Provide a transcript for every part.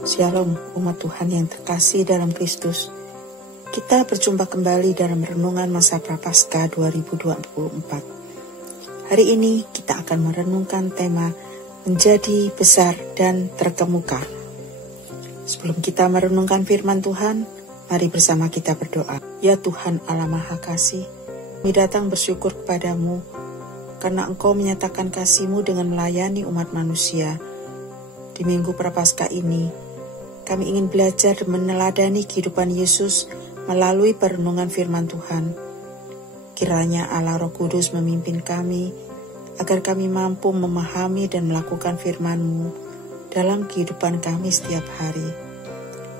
Shalom umat Tuhan yang terkasih dalam Kristus. Kita berjumpa kembali dalam renungan masa Prapaskah 2024. Hari ini kita akan merenungkan tema menjadi besar dan terkemuka. Sebelum kita merenungkan firman Tuhan, mari bersama kita berdoa. Ya Tuhan Allah Maha Kasih, kami datang bersyukur kepadamu karena Engkau menyatakan kasih-Mu dengan melayani umat manusia. Di Minggu Prapaskah ini, kami ingin belajar dan meneladani kehidupan Yesus melalui perenungan firman Tuhan. Kiranya Allah Roh Kudus memimpin kami, agar kami mampu memahami dan melakukan firman-Mu dalam kehidupan kami setiap hari.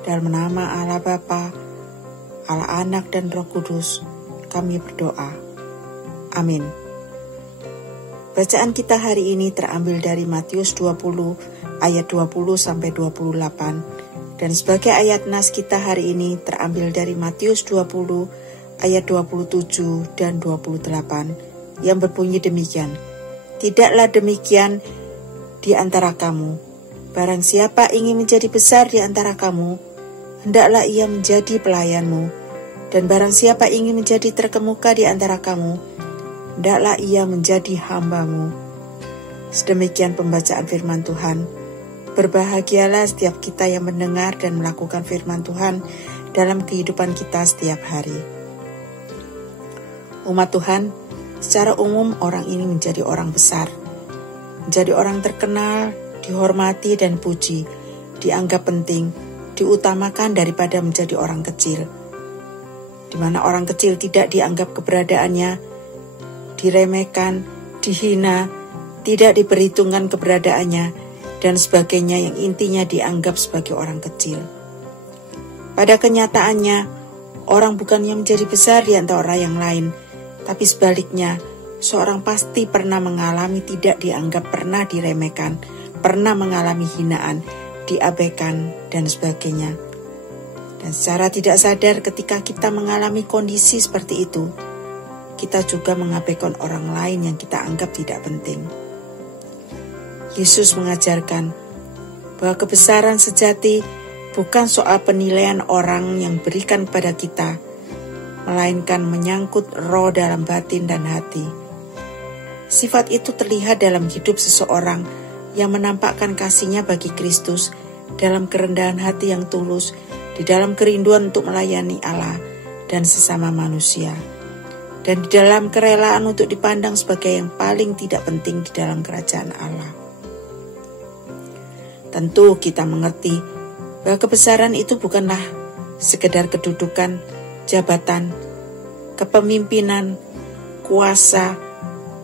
Dalam nama Allah Bapa, Allah Anak dan Roh Kudus, kami berdoa. Amin. Bacaan kita hari ini terambil dari Matius 20 ayat 20-28. Dan sebagai ayat nas kita hari ini terambil dari Matius 20 ayat 27 dan 28 yang berbunyi demikian. Tidaklah demikian di antara kamu. Barang siapa ingin menjadi besar di antara kamu, hendaklah ia menjadi pelayanmu. Dan barang siapa ingin menjadi terkemuka di antara kamu, hendaklah ia menjadi hambamu. Sedemikian pembacaan firman Tuhan. Berbahagialah setiap kita yang mendengar dan melakukan firman Tuhan dalam kehidupan kita setiap hari. Umat Tuhan, secara umum orang ini menjadi orang besar, menjadi orang terkenal, dihormati dan puji, dianggap penting, diutamakan daripada menjadi orang kecil. Di mana orang kecil tidak dianggap keberadaannya, diremehkan, dihina, tidak diperhitungkan keberadaannya, dan sebagainya yang intinya dianggap sebagai orang kecil. Pada kenyataannya, orang bukan yang menjadi besar di antara orang yang lain, tapi sebaliknya, seorang pasti pernah mengalami tidak dianggap, pernah diremehkan, pernah mengalami hinaan, diabaikan, dan sebagainya. Dan secara tidak sadar ketika kita mengalami kondisi seperti itu, kita juga mengabaikan orang lain yang kita anggap tidak penting. Yesus mengajarkan bahwa kebesaran sejati bukan soal penilaian orang yang berikan kepada kita, melainkan menyangkut roh dalam batin dan hati. Sifat itu terlihat dalam hidup seseorang yang menampakkan kasihnya bagi Kristus dalam kerendahan hati yang tulus, di dalam kerinduan untuk melayani Allah dan sesama manusia, dan di dalam kerelaan untuk dipandang sebagai yang paling tidak penting di dalam kerajaan Allah. Tentu kita mengerti bahwa kebesaran itu bukanlah sekedar kedudukan, jabatan, kepemimpinan, kuasa,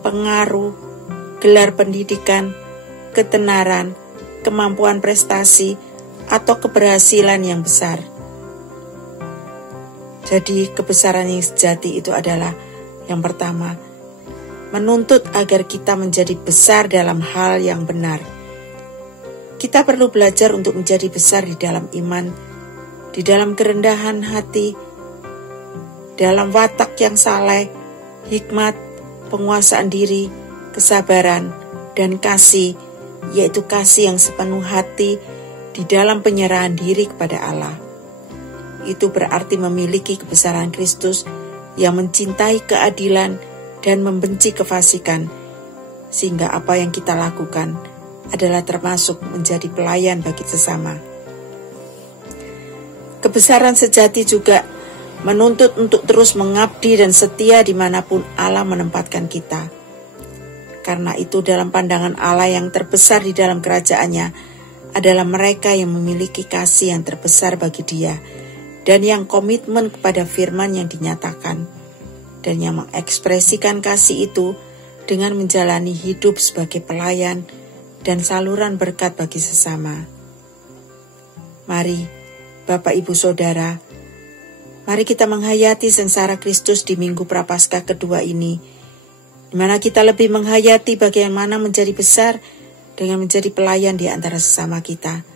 pengaruh, gelar pendidikan, ketenaran, kemampuan prestasi, atau keberhasilan yang besar. Jadi kebesaran yang sejati itu adalah yang pertama, menuntut agar kita menjadi besar dalam hal yang benar. Kita perlu belajar untuk menjadi besar di dalam iman, di dalam kerendahan hati, dalam watak yang saleh, hikmat, penguasaan diri, kesabaran, dan kasih, yaitu kasih yang sepenuh hati di dalam penyerahan diri kepada Allah. Itu berarti memiliki kebesaran Kristus yang mencintai keadilan dan membenci kefasikan, sehingga apa yang kita lakukan adalah termasuk menjadi pelayan bagi sesama. Kebesaran sejati juga menuntut untuk terus mengabdi dan setia dimanapun Allah menempatkan kita. Karena itu dalam pandangan Allah yang terbesar di dalam kerajaannya adalah mereka yang memiliki kasih yang terbesar bagi Dia dan yang komitmen kepada firman yang dinyatakan dan yang mengekspresikan kasih itu dengan menjalani hidup sebagai pelayan dan saluran berkat bagi sesama. Mari, Bapak Ibu Saudara, mari kita menghayati sengsara Kristus di Minggu Prapaskah kedua ini, di mana kita lebih menghayati bagaimana menjadi besar dengan menjadi pelayan di antara sesama kita,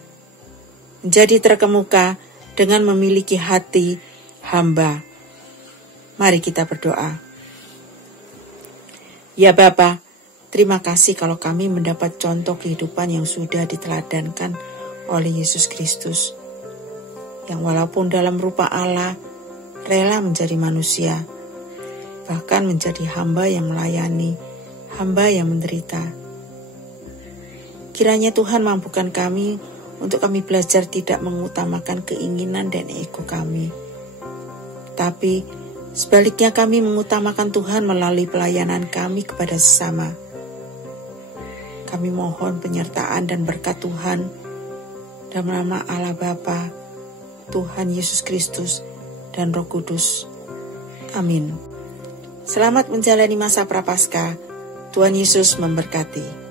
menjadi terkemuka dengan memiliki hati hamba. Mari kita berdoa. Ya Bapa, terima kasih kalau kami mendapat contoh kehidupan yang sudah diteladankan oleh Yesus Kristus, yang walaupun dalam rupa Allah, rela menjadi manusia, bahkan menjadi hamba yang melayani, hamba yang menderita. Kiranya Tuhan mampukan kami untuk kami belajar tidak mengutamakan keinginan dan ego kami, tapi sebaliknya kami mengutamakan Tuhan melalui pelayanan kami kepada sesama. Kami mohon penyertaan dan berkat Tuhan dalam nama Allah Bapa, Tuhan Yesus Kristus, dan Roh Kudus. Amin. Selamat menjalani masa Prapaskah. Tuhan Yesus memberkati.